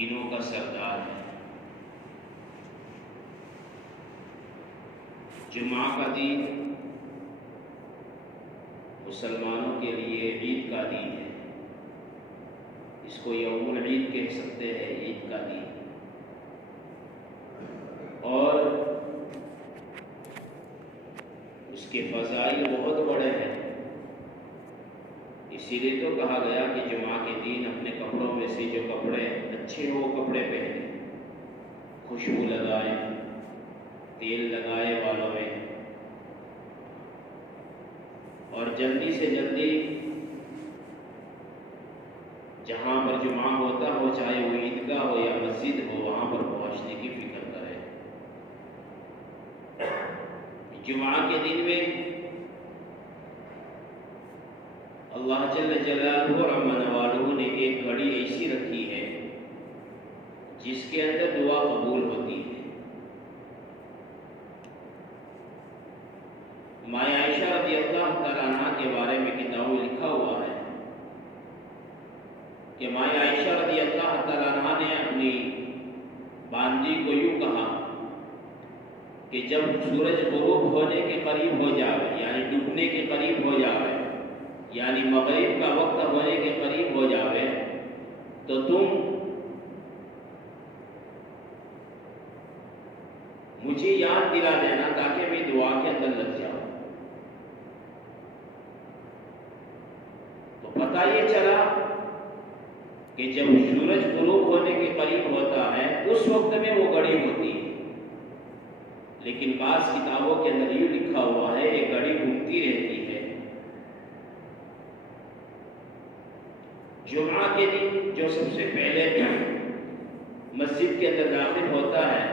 دینوں کا سردار ہے۔ جمعہ کا دن مسلمانوں کے لیے عید کا دن ہے۔ اس کو یوم العید کہہ سکتے ہیں، عید کا دن، اور اس کے فضائل بہت بڑے ہیں۔ اسی لیے تو کہا گیا کہ جمعہ کے دن اپنے کپڑوں میں سے جو کپڑے اچھے ہو کپڑے پہنے، خوشبو لگائے، تیل لگائے بالوں میں، اور جلدی سے جلدی جہاں پر جمعہ ہوتا ہو، چاہے وہ عیدگاہ ہو یا مسجد ہو، وہاں پر پہنچنے کی فکر کرے۔ جمعہ کے دن میں اللہ جل جلالہ اور من والہ نے ایک گھڑی ایسی رکھی ہے جس کے اندر دعا قبول ہوتی ہے۔ ماں عائشہ رضی اللہ تعالیٰ عنہ کے بارے میں کتابوں میں لکھا ہوا ہے کہ ماں عائشہ رضی اللہ تعالیٰ عنہ نے اپنی باندی کو یوں کہا کہ جب سورج غروب ہونے کے قریب ہو جائے، یعنی ڈوبنے کے قریب ہو جائے، یعنی مغرب کا وقت ہونے کے قریب ہو جائے، تو تم مجھے یاد دلا دینا تاکہ میں دعا کے اندر لگ جاؤں۔ تو پتہ یہ چلا کہ جب سورج غروب ہونے کے قریب ہوتا ہے اس وقت میں وہ گھڑی ہوتی ہے، لیکن بعض کتابوں کے اندر یوں لکھا ہوا ہے یہ گھڑی گھومتی رہتی ہے۔ جمعہ کے دن جو سب سے پہلے مسجد کے اندر داخل ہوتا ہے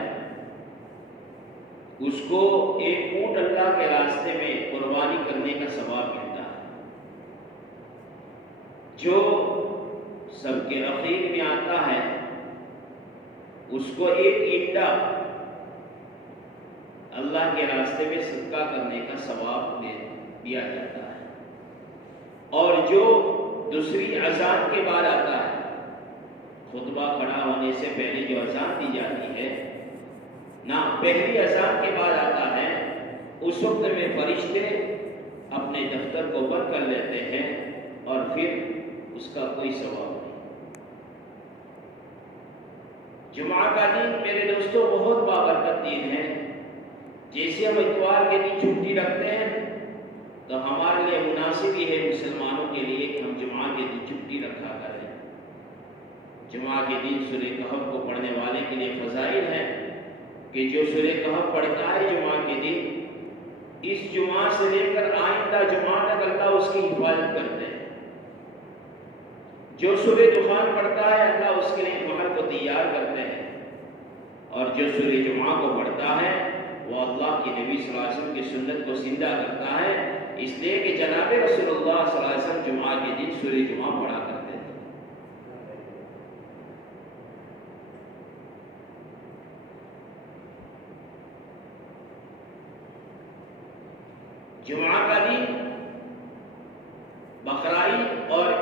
اس کو ایک اونٹ اللہ کے راستے میں قربانی کرنے کا ثواب ملتا ہے۔ جو سب کے اخیر میں آتا ہے اس کو ایک انڈا اللہ کے راستے میں صدقہ کرنے کا ثواب دیا جاتا ہے۔ اور جو دوسری اذان کے بعد آتا ہے، خطبہ کھڑا ہونے سے پہلے جو اذان دی جاتی ہے نہ، پہلی اذان کے بعد آتا ہے، اس وقت میں فرشتے اپنے دفتر کو بند کر لیتے ہیں اور پھر اس کا کوئی ثواب نہیں۔ جمعہ کا دن میرے دوستوں بہت بابرکت دن ہے۔ جیسے ہم اتوار کے دن چھٹی رکھتے ہیں تو ہمارے لیے مناسب ہی ہے مسلمانوں کے لیے کہ ہم جمعہ کے دن چھٹی رکھا کریں۔ جمعہ کے دن سورہ کہف کو پڑھنے والے کے لیے فضائل ہے کہ جو سورہ کہف پڑھتا ہے جمعہ کے دن، اس جمعہ سے لے کر آئندہ جمعہ تک اللہ اس کی حفاظت کرتے ہیں۔ جو سورہ دخان پڑھتا ہے اللہ اس کے لیے محل کو تیار کرتے ہیں، اور جو سورہ جمعہ کو پڑھتا ہے وہ اللہ کے نبی صلی اللہ علیہ وسلم کی سنت کو زندہ کرتا ہے، اس لیے کہ جناب رسول اللہ صلی اللہ علیہ وسلم جمعہ کے دن سورہ جمعہ پڑھا کرتے تھے۔ جمعہ کا دن بقرعید اور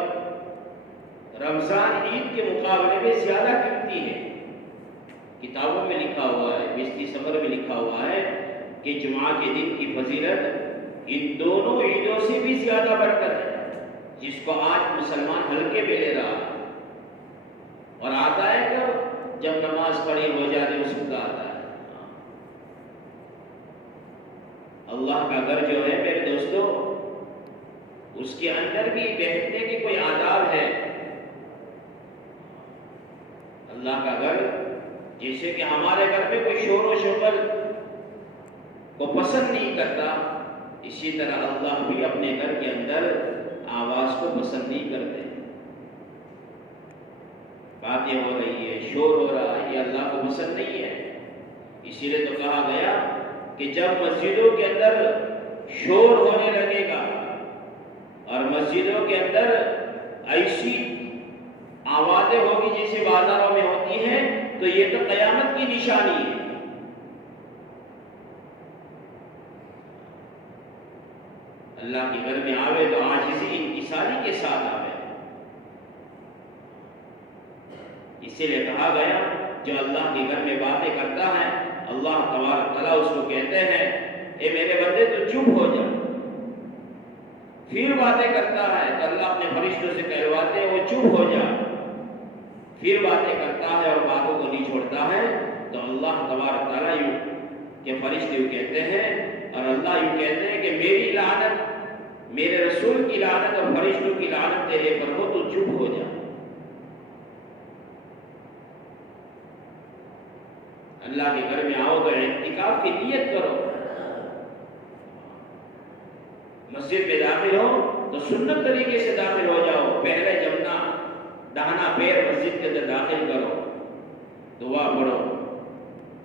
رمضان عید کے مقابلے میں زیادہ قیمتی ہے۔ کتابوں میں لکھا ہوا ہے، بستی صبر میں لکھا ہوا ہے کہ جمعہ کے دن کی فضیلت ان دونوں عیدوں سے بھی زیادہ برکت ہے، جس کو آج مسلمان ہلکے میں لے رہا ہے، اور آتا ہے کب؟ جب نماز پڑھی ہو جاتی اس وقت آتا ہے۔ اللہ کا گھر جو ہے میرے دوستو، اس کے اندر بھی بیٹھنے کے کوئی آداب ہے۔ اللہ کا گھر جیسے کہ ہمارے گھر میں کوئی شور و شغل کو پسند نہیں کرتا، اسی طرح اللہ بھی اپنے گھر کے اندر آواز کو پسند نہیں کرتے۔ باتیں ہو رہی ہے، شور ہو رہا ہے، یہ اللہ کو پسند نہیں ہے۔ اسی لیے تو کہا گیا کہ جب مسجدوں کے اندر شور ہونے لگے گا اور مسجدوں کے اندر ایسی آوازیں ہوگی جیسے بازاروں میں ہوتی ہیں، تو یہ تو قیامت کی نشانی ہے۔ اللہ کے گھر میں آوے تو عاجزی انکساری کے ساتھ آوے۔ اسی لیے کہا گیا جو اللہ کے گھر میں باتیں کرتا ہے اللہ تبارک تعالیٰ اس کو کہتے ہیں اے میرے بندے تو چپ ہو جا. پھر باتیں کرتا ہے تو اللہ اپنے فرشتوں سے کہلواتے ہیں وہ چپ ہو جا. پھر باتیں کرتا ہے اور باتوں کو نہیں چھوڑتا ہے تو اللہ تبارک تعالیٰ یوں کہ فرشتے یوں کہتے ہیں اور اللہ یوں کہتے ہیں کہ میری لعنت میرے رسول کی لعنت اور فرشتوں کی لعنت تیرے پر ہو تو چپ ہو جا. اللہ کے گھر میں آؤ گے اعتکاف کی نیت کرو. مسجد میں داخل ہو تو سنت طریقے سے داخل ہو جاؤ. پہلے جمنا دہنا پیر مسجد کے اندر داخل کرو, دعا پڑھو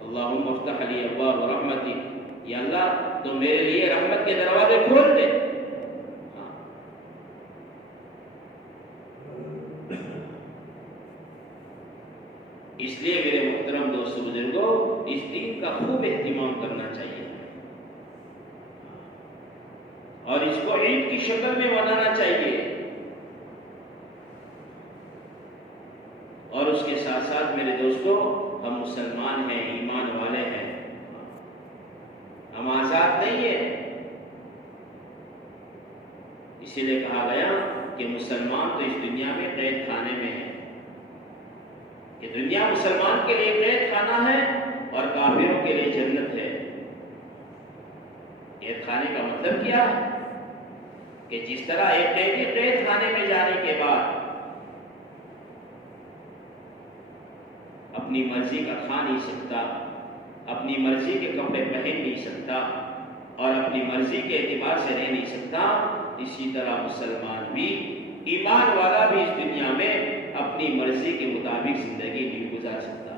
اللہم افتح لی ابواب رحمتی, یا اللہ تو میرے لیے رحمت کے دروازے کھول دے. اس لیے میرے محترم دوستو بزرگوں اس دین کا خوب اہتمام کرنا چاہیے اور اس کو عید کی شکل میں منانا چاہیے. اور اس کے ساتھ ساتھ میرے دوستو ہم مسلمان ہیں, ایمان والے ہیں, ہم آزاد نہیں ہیں. اسی لیے کہا گیا کہ مسلمان تو اس دنیا میں قید خانے میں ہے, کہ دنیا مسلمان کے لیے قید خانہ ہے اور کافروں کے لیے جنت ہے. قید خانے کا مطلب کیا ہے کہ جس طرح ایک قیدی قید خانے میں جانے کے بعد اپنی مرضی کا کھا نہیں سکتا, اپنی مرضی کے کپڑے پہن نہیں سکتا اور اپنی مرضی کے اعتبار سے رہ نہیں سکتا, اسی طرح مسلمان بھی ایمان والا بھی اس دنیا میں اپنی مرضی کے مطابق زندگی نہیں گزار سکتا.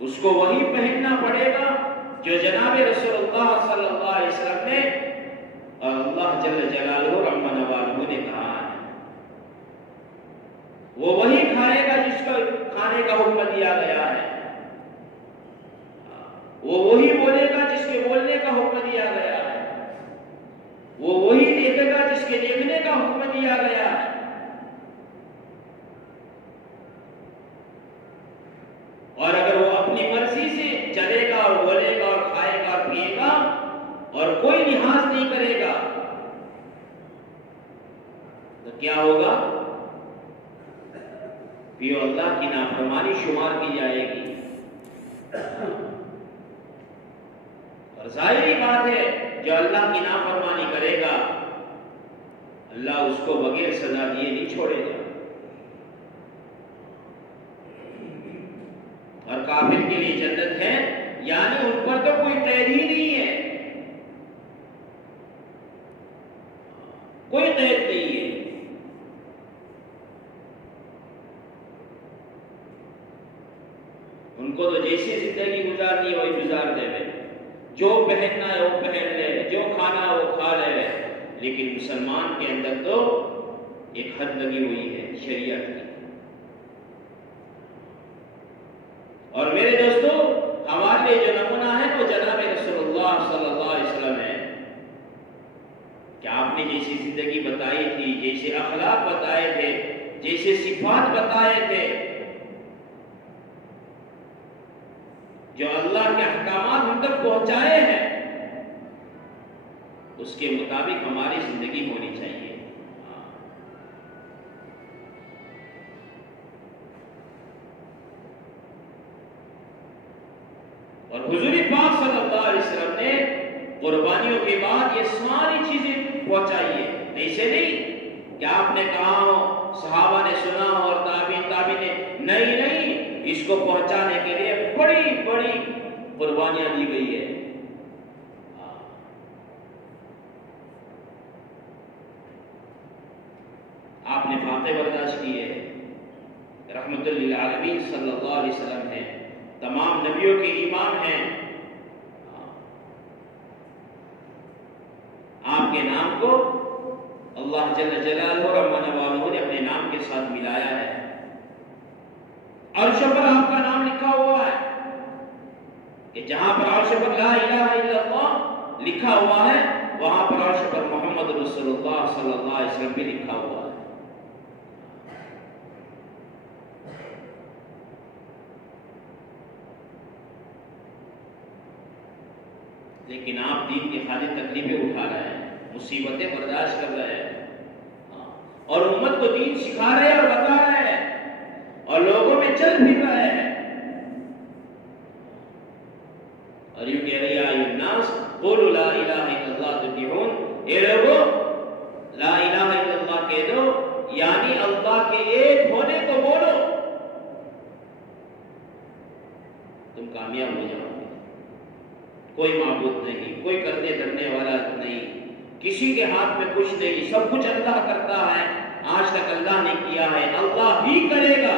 اس کو وہی پہننا پڑے گا جو جناب رسول اللہ صلی اللہ علیہ وسلم نے اور اللہ جل جلالہ رحمہ نوالہ نے کہا ہے. وہ وہی کھائے گا جس کو کھانے کا حکم دیا گیا ہے, وہ وہی بولے گا جس کے بولنے کا حکم دیا گیا ہے, وہ وہی دیکھے گا جس کے دیکھنے کا حکم دیا گیا ہے. اور اگر وہ اپنی مرضی سے چلے گا اور بولے گا اور کھائے گا اور پیے گا اور کوئی لحاظ نہیں کرے گا تو کیا ہوگا؟ پھر اللہ کی نافرمانی شمار کی جائے گی. اور ظاہری بات ہے جو اللہ کی نافرمانی کرے گا اللہ اس کو بغیر سزا دیے نہیں چھوڑے گا. اور کافر کے لیے جنت ہے, یعنی ان پر تو کوئی قید ہی نہیں ہے, کوئی قید نہیں ہے. ان کو تو جیسی زندگی گزارنی ہے وہی گزار دے, جو پہننا ہے وہ پہن لے, جو کھانا ہے وہ کھا لے. لیکن مسلمان کے اندر تو ایک حد لگی ہوئی ہے شریعت کی. اور میرے دوستو ہمارے لیے جو نمونہ ہے وہ جناب رسول اللہ صلی اللہ علیہ وسلم ہے. کہ آپ نے جیسی زندگی بتائی تھی, جیسے اخلاق بتائے تھے, جیسے صفات بتائے تھے, جو اللہ کے احکامات ہم تک پہنچائے ہیں اس کے مطابق ہماری زندگی ہونی چاہیے. اور حضور پاک صلی اللہ علیہ وسلم نے قربانیوں کے بعد یہ ساری چیزیں پہنچائی ہے. ایسے نہیں کہ آپ نے کہا ہو, صحابہ نے سنا ہو اور تابعین نے, نہیں, اس کو پہنچانے کے لیے بڑی بڑی قربانیاں دی گئی ہے. آپ نے فاقے برداشت کیے, رحمت للعالمین صلی اللہ علیہ وسلم ہیں, تمام نبیوں کے امام ہیں. آپ کے نام کو اللہ جل جلالہ رحمہ نوالہ نے اپنے نام کے ساتھ ملایا ہے. عرش پر آپ کا نام لکھا ہوا ہے کہ جہاں پر عرش پر لا الہ الا اللہ لکھا ہوا ہے وہاں پر عرش پر محمد رسول اللہ صلی اللہ علیہ وسلم بھی لکھا ہوا ہے. لیکن آپ دین کی خالی تکلیفیں اٹھا رہے ہیں، مصیبتیں برداشت کر رہے ہیں، اور امت کو دین سکھا رہے ہیں اور بتا رہے ہیں، اور لوگوں میں چل پھر رہے ہیں، اور یوں کہہ رہے یا ایھا الناس قولوا لا الہ الا اللہ تفلحون، اے لوگوں لا الہ الا اللہ کہہ دو، یعنی اللہ کے ایک ہونے کو بولو، تم کامیاب ہو جاؤ گے۔ کوئی معبود نہیں، کوئی کرنے دھرنے والا نہیں، کسی کے ہاتھ میں کچھ نہیں، سب کچھ اللہ کرتا ہے، آج تک اللہ نے کیا ہے، اللہ ہی کرے گا۔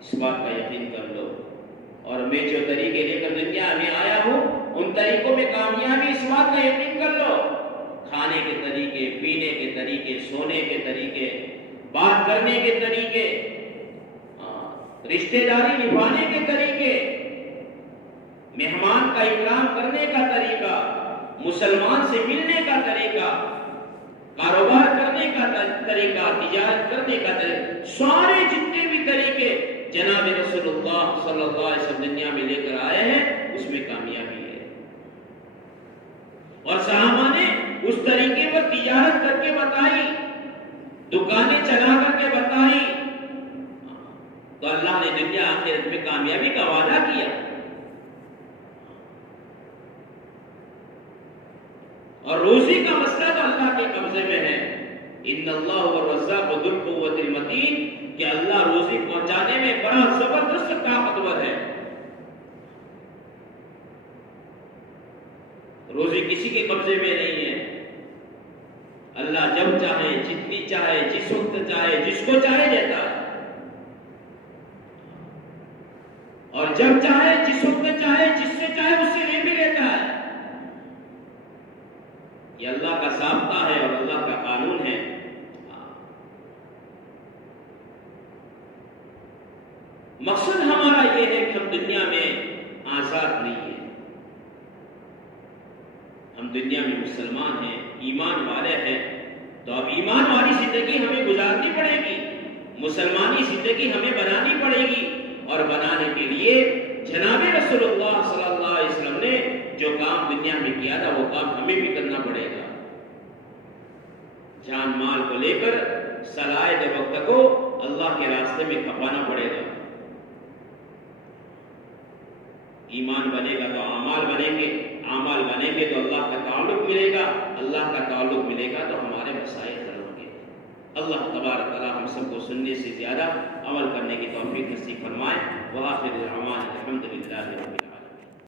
اس بات کا یقین کر لو، اور میں جو طریقے لے کر دنیا میں آیا ہوں ان طریقوں میں کامیابی، اس بات کا یقین کر لو، کھانے کے طریقے، پینے کے طریقے، سونے کے طریقے، بات کرنے کے طریقے، رشتہ داری نبھانے کے طریقے، مہمان کا اکرام کرنے کا طریقہ، مسلمان سے ملنے کا طریقہ، کاروبار کرنے کا طریقہ، تجارت کرنے کا طریقہ، سارے جتنے بھی طریقے جناب رسول اللہ صلی اللہ علیہ وسلم دنیا میں لے کر آئے ہیں، اس میں کامیابی ہے۔ اور صحابہ نے اس طریقے پر تجارت کر کے بتائی، دکانیں چلا کر کے بتائی، تو اللہ نے دنیا آخرت میں کامیابی کا وعدہ کیا۔ اور روزی کا مسئلہ تو اللہ کے قبضے میں ہے، ان اللہ والرزاق ذو القوۃ المتین، کہ اللہ روزی پہنچانے میں بڑا زبردست طاقتور ہے۔ روزی کسی کے قبضے میں نہیں ہے، اللہ جب چاہے، جتنی چاہے، جس وقت چاہے، جس کو چاہے دیتا ہے، اور جب چاہے، جس وقت چاہے، جس سے چاہے اس سے لے بھی لیتا ہے۔ یہ اللہ کا ضابطہ ہے اور اللہ کا قانون ہے۔ مقصد ہمارا یہ ہے کہ ہم دنیا میں آزاد نہیں ہیں، ہم دنیا میں مسلمان ہیں، ایمان والے ہیں، تو اب ایمان والی زندگی ہمیں گزارنی پڑے گی، مسلمانی زندگی ہمیں بنانی پڑے گی، اور بنانے کے لیے جناب رسول اللہ صلی اللہ علیہ وسلم نے جو کام دنیا میں کیا تھا وہ کام ہمیں بھی کرنا پڑے گا۔ جان مال کو لے کر صلاح وقت کو اللہ کے راستے میں کھپانا پڑے گا۔ ایمان بنے گا تو اعمال بنیں گے، اعمال بنیں گے تو اللہ کا تعلق ملے گا، اللہ کا تعلق ملے گا تو ہمارے مسائل حل ہوں گے۔ اللہ تبارک تعالی ہم سب کو سننے سے زیادہ عمل کرنے کی توفیق نصیب فرمائے۔ وآخر دعوانا الحمد للہ رب العالمین۔